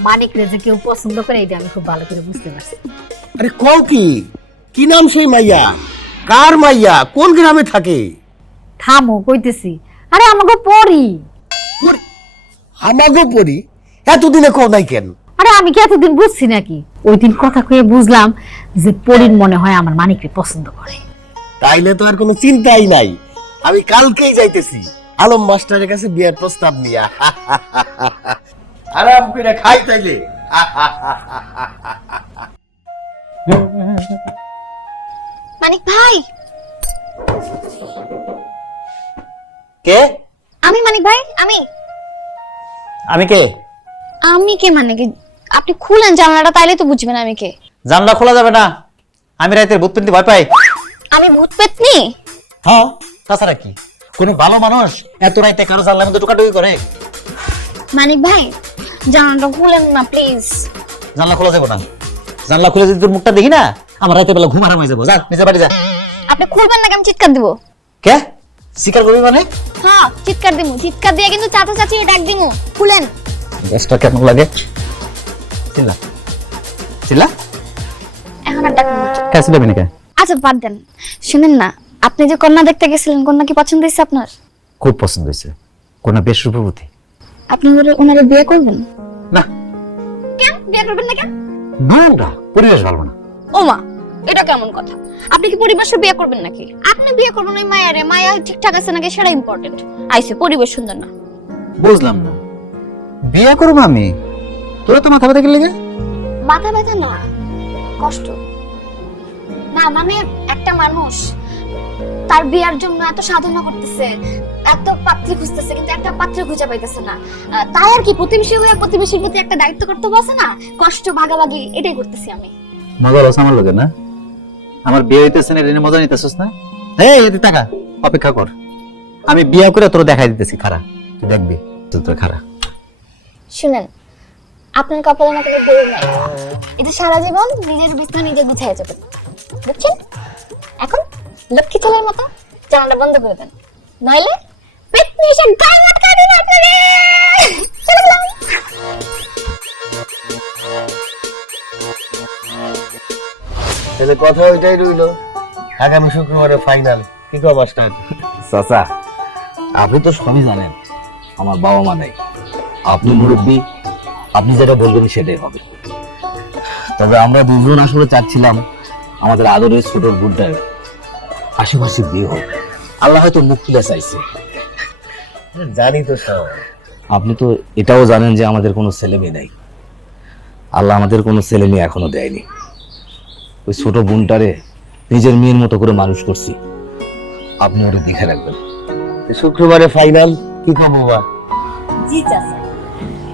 মানিক রে যে কেউ পছন্দ করে এটা আমি খুব ভালো করে বুঝতে পারছি। আরে কও কি? কি নাম সেই মাইয়া? কার মাইয়া? কোন গ্রামে থাকে? থামো, কইতেছি। আরে আমাকে পড়ি। আমাগো পরি? এতদিনে কও নাই কেন? আরে আমি কি এতদিন বুঝছি নাকি? ওই দিন কথা কয়ে বুঝলাম যে পরির মনে হয় আমার মানিককে পছন্দ করে। তাইলে তো আর কোনো চিন্তাই নাই। আমি কালকেই যাইতেছি আলম মাস্টারের কাছে বিয়ের প্রস্তাব নিয়া। আরাম করে খাই তাইলে। মানিক ভাই, কে? আমি মানিক ভাই, আমি আমি কে? আমি কে মানে কি? আপনি খুলেন জানলাটা, তাইলে তো বুঝবেন আমি কে। জানলা খোলা যাবে না, আমি রাতের ভূত পেন্টি ভয় পাই। আমি ভূত পেতনি? হ্যাঁ, তাছাড়া কি? কোন ভালো মানুষ এত রাইতে কারো জানলার মধ্যে টোকাটুকি করে? মানিক ভাই জানাটা খুলেন না প্লিজ। জানলা খোলা যাবো না, জানলা খুলে যদি তোর মুখটা দেখি না আমার রাতে বেলা ঘুম হারাম হয়ে যাবো। যা নিজে বাড়ি যা। আপনি খুলবেন না, আমি চিৎকার দিব। কে স্বীকার করবি মানে? হ্যাঁ চিৎকার দিব, চিৎকার দিয়ে কিন্তু চাচা চাচি ডাক দিব। খুলেন। গ্যাসটা কেমন লাগে? চিল্লা চিল্লা। এখন আর ডাকবেন না। কে চিল্লাবি না কে? আচ্ছা বাদ দেন, শুনেন না, আপনি যে কন্যা দেখতে গেছিলেন, কন্যা কি পছন্দ হয়েছে আপনার? খুব পছন্দ হয়েছে, কোন বেশ রূপবতী। আপনি ওনারে বিয়ে করবেন? না। কেন বিয়ে করবেন না কেন? নোংরা পরিবেশ ভালো না। ওমা, এটা কেমন কথা? আপনি কি পরিবেশে বিয়ে করবেন নাকি? আপনি বিয়ে করবেন ওই মায়ারে, মায়া ঠিকঠাক আছে নাকি সেটা ইম্পর্টেন্ট। আইসে পরিবেশ সুন্দর না। বুঝলাম না, বিয়ে করবো আমি? তোরা তো মাথা ব্যথা গেলে মাথা ব্যথা না, কষ্ট না। মানে একটা মানুষ তার বিয়ার জন্য এত সাধনা করতেছে, এত পাত্রী খুঁজতেছে, কিন্তু একটা পাত্রী খুঁজে পাইতেছে না। তাই আর কি, প্রতিবেশী হয়ে প্রতিবেশীর প্রতি একটা দায়িত্ব কর্তব্য আছে না, কষ্ট ভাগাভাগি, এটাই করতেছি আমি। মজা হচ্ছে আমার লোকে না? আমার বিয়ে হইতেছে না, এটা মজা নিতেছিস না? এই এদিকে টাকা অপেক্ষা কর, আমি বিয়ে করে তোর দেখাই দিতেছি। খারা তুই দেখবি, তোর খারা। শুনেন, আপনার কপালে না কোনো ভুল নাই, এটা সারা জীবন নিজের বিছনা নিজে গুছিয়ে যাবেন, বুঝছেন? এখন লক্ষ্মী ছেলের মতো জানালা বন্ধ করে দেন, নইলে পেটনি এসে গায়ে আটকা দিন আপনারে। চলে গেলাম। তাহলে কথা ওইটাই রইলো, আগামী শুক্রবারে ফাইনাল। কি কো মাস্টার? চাচা, আপনি তো সবই জানেন আমার বাবা মা নাই, আপনি মুরব্বী, আপনি যেটা বলবেন সেটাই হবে। তবে আমরা দুজন আসলে চাচ্ছিলাম আমাদের আদরের ছোট বোনটার আশেপাশে বিয়ে হোক। আল্লাহ হয়তো মুখ তুলে চাইছে। জানি তো সব। আপনি তো এটাও জানেন যে আমাদের কোনো ছেলে মেয়ে নাই, আল্লাহ আমাদের কোনো ছেলে মেয়ে এখনো দেয়নি। ওই ছোট বোনটারে নিজের মেয়ের মতো করে মানুষ করছি, আপনি ওটা দেখে রাখবেন। শুক্রবারে ফাইনাল, কি কো বাবা? জি চাচা,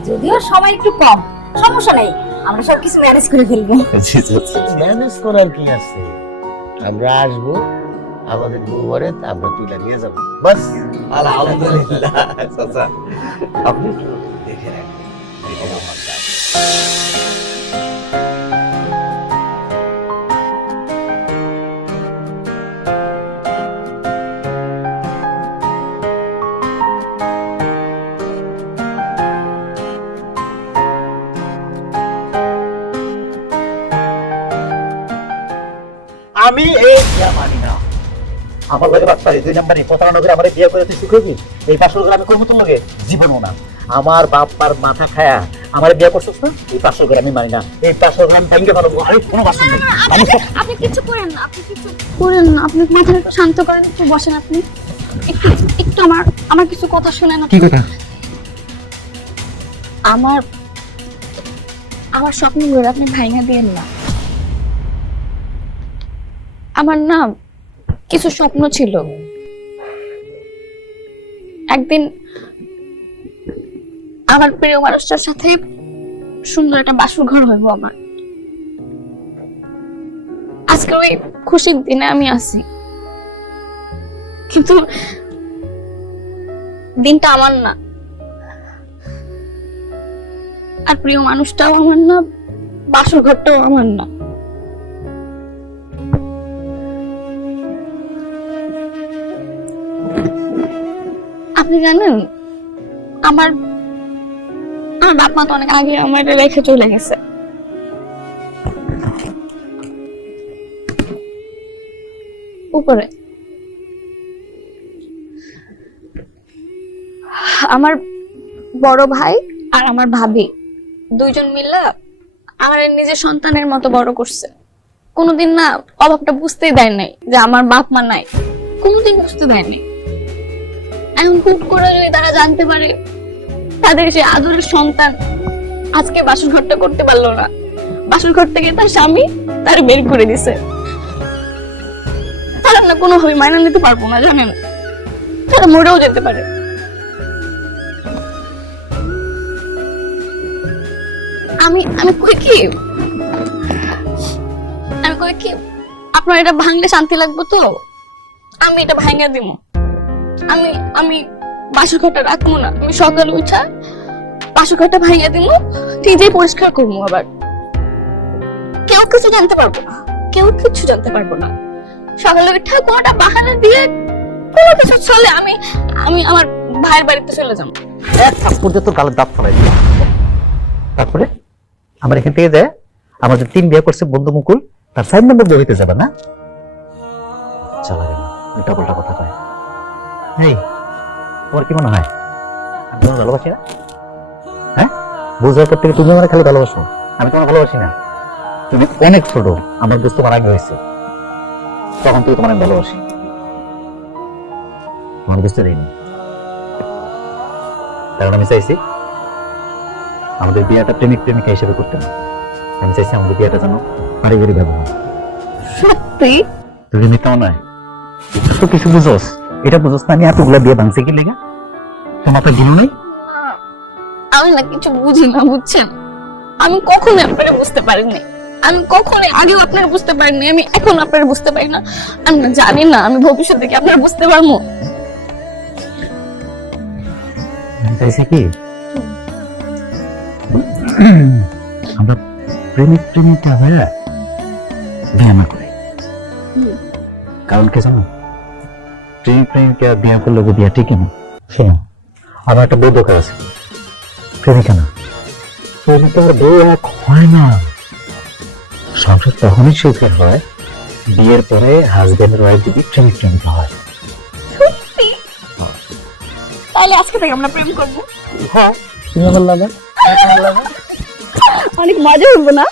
যদিও সময় একটু কম, সমস্যা নেই, আমরা সবকিছু ম্যানেজ করে ফেলবো। ম্যানেজ করার কি আছে? আমরা আসবো, আমাদের দুবারে আমরা তুলে নিয়ে যাবো, বাস। আলহামদুলিল্লাহ চাচা, আপনি একটু দেখে রাখবেন। আমি এই বিয়া মানি না। আমার লগে বাদ পারি 2 নাম্বারই প্রতারণা করে আমার বিয়ে করে তুই সুখ হবি? এই পাঁচশো করে আমি করবো তোর লগে? জীবনও না। আমার বাপ্পার মাথা খায়া আমার বিয়ে করছিস না? এই 500 করে আমি মানি না। এই 500 গ্রাম ভেঙে ফেলবো। আরে কোনো বাসন নেই। আপনি কিছু করেন না, আপনি কিছু করেন না, আপনি মাথাটা একটু শান্ত করেন, একটু বসেন আপনি, একটু একটু আমার কিছু কথা শুনেন। কি কথা? আমার স্বপ্নগুলো আপনি ভাঙা দিয়েন না। আমার না কিছু স্বপ্ন ছিল, একদিন আমার প্রিয় মানুষটার সাথে সুন্দর একটা বাসর ঘর হইব আমার। আজকে ওই খুশির দিনে আমি আছি, কিন্তু দিনটা আমার না, আর প্রিয় মানুষটাও আমার না, বাসর ঘরটাও আমার না। আপনি জানেন, আমার বাপ মা তো অনেক আগে আমার রেখে চলে গেছে। উপরে আমার বড় ভাই আর আমার ভাবি দুইজন মিলে আমার নিজের সন্তানের মতো বড় করছে। কোনোদিন না অভাবটা বুঝতেই দেয় নাই যে আমার বাপ মা নাই, কোনোদিন বুঝতে দেয়নি। এখন হুট করে যদি তারা জানতে পারে তাদের সে আদরের সন্তান আজকে বাসর ঘরটা করতে পারলো না, বাসর ঘর থেকে তার স্বামী তার বের করে দিছে, তারা না কোনোভাবে মাইনা নিতে পারবো না, জানেন? তারা মরেও যেতে পারে। আমি কই কি আপনার এটা ভাঙলে শান্তি লাগবে তো আমি এটা ভাঙা দিব। আমি বাসর ঘরটা রাখবো না। আমি সকালে উঠা পাশাঘরটা ভাঙিয়ে দিল, নিজেই পরিষ্কার করবো। আবার কেউ কিছু জানতে পারবো না, কেউ কিছু জানতে পারবো না। সকালে উঠে কোনোটা বাহানা দিয়ে কোনো কিছু চলে আমি আমি আমার ভাইয়ের বাড়িতে চলে যাবো। এক থাপ্পড় দিয়ে তোর গালের দাঁত ফলাই দিলাম। তারপরে আমার এখান থেকে যায় আমার যে 3 বিয়ে করছে বন্ধু মুকুল, তার 4 নম্বর বিয়ে হইতে যাবে না? চালা গেল, উল্টা পাল্টা কথা কয়। এই তোমার কি মনে হয় আমি তোমার ভালোবাসি না? হ্যাঁ, বুঝার পর থেকে তুমি আমার খালি ভালোবাসো, আমি তোমার ভালোবাসি না। তুমি অনেক ছোট, আমার বুঝতে তোমার আগে হয়েছে, তখন তুই তোমার আমি ভালোবাসি, তোমার বুঝতে দেয়নি। কারণ আমি চাইছি আমাদের বিয়েটা প্রেমিক প্রেমিকা হিসেবে করতে হবে। আমি চাইছি আমাদের বিয়েটা যেন পারিবারিক ব্যবহার। সত্যি? তুই যদি কেমন নয় তো কিছু বুঝোস, এটা বুঝোস না আমি এতগুলা বিয়ে ভাঙছি কি লেগা? তোর মাথায় দিল নাই? আমি না কিছু বুঝি না, বুঝছেন? আমি কখনোই আপনারা বুঝতে পারিনি, আমি কখনোই আগেও আপনারা বুঝতে পারিনি, আমি এখন আপনারা বুঝতে পারি না। আমি না জানি না আমি ভবিষ্যতে কি আপনারা বুঝতে পারবো। আমি চাইছি কি আমরা প্রেমিক প্রেমিকা হয়ে বিয়ে না করি। কারণ কে জানো, প্রেমিক প্রেমিকা বিয়ে করলে বিয়ে ঠিকই না। শোনো, আমার একটা বউ দরকার আছে, প্রেমিকা না। প্রেমিকা আর বউ এক হয় না। সংসার তখনই সুখের হয় বিয়ের পরে হাজবেন্ডের ওয়াইফ যদি প্রেমিক প্রেমিকা হয়। সত্যি? তাহলে আজকে থেকে আমরা প্রেম করবো। হ্যাঁ, তুমি আমার লাগা অনেক মজা হইব না?